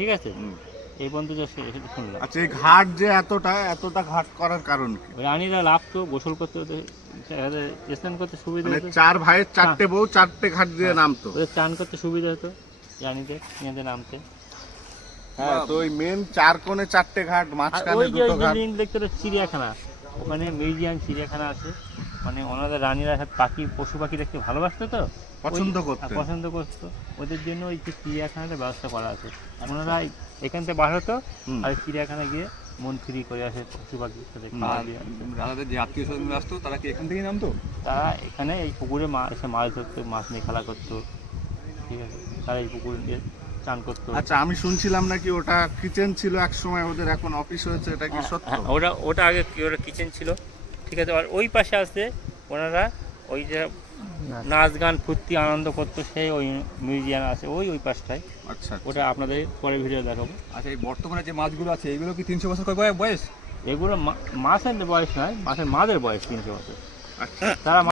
ঠিক আছে, এই পর্যন্ত যে শুনলাম। আচ্ছা, এই ঘাট যে এতটা ঘাট করার কারণ কি? রানীরা লাগতো গোসল করতে, ওদের স্নান করতে সুবিধা মানে হতো, 4 ভাইয়ের 4টে বউ 4টে ঘাট দিয়ে নামতো। ওদের চান করতে সুবিধা হতো রানীদের নিয়ে নামতে। হ্যাঁ, তো ওই মেন 4 কোণে 4টে ঘাট, আর মাঝখানে ওই যে দুটো ঘাট। লিঙ্ক দেখতে পাচ্ছ চিড়িয়াখানা, ওখানে মিউজিয়াম চিড়িয়াখানা আছে, মানে ওনাদের রানীরা সব পাখি পশু পাখি দেখতে ভালোবাসতো তো, পছন্দ করতেন। পছন্দ করতো, ওদের জন্য ওই যে চিড়িয়াখানার ব্যবস্থা করা আছে। ওনারা এখান থেকে বার হতো আর চিড়িয়াখানা গিয়ে মন ফ্রি করে আসে, পশু পাখি সাথে খাওয়া দিয়ে আসতো। রাজাদের যে আত্মীয় স্বজন আসতো তারা কি এখান থেকেই নামতো? তারা এখানে এই পুকুরে এসে মাছ ধরতো, মাছ নিয়ে খেলা করতো, ঠিক আছে, তারা এই পুকুর দিয়ে চান করতো। আচ্ছা, আমি শুনছিলাম নাকি ওটা কিচেন ছিল এক সময় ওদের, এখন অফিস হয়েছে, এটা কি সত্য? হ্যাঁ, ওটা আগে ওটা কিচেন ছিল, ঠিক আছে। আর ওই পাশে আসতে ওনারা ওই যে নাচ গান ফুর্তি আনন্দ করতো, সেই ওই মিউজিয়াম আছে ওই পাশটায়। আচ্ছা, ওটা আপনাদের পরে ভিডিও দেখাবো। আচ্ছা, এই বর্তমানে যে মাছগুলো আছে এগুলো কি 300 বছর করে বয়স? এগুলো মাছের বয়স নয়, মাছের মাদের বয়স 300 বছর। আচ্ছা। তারা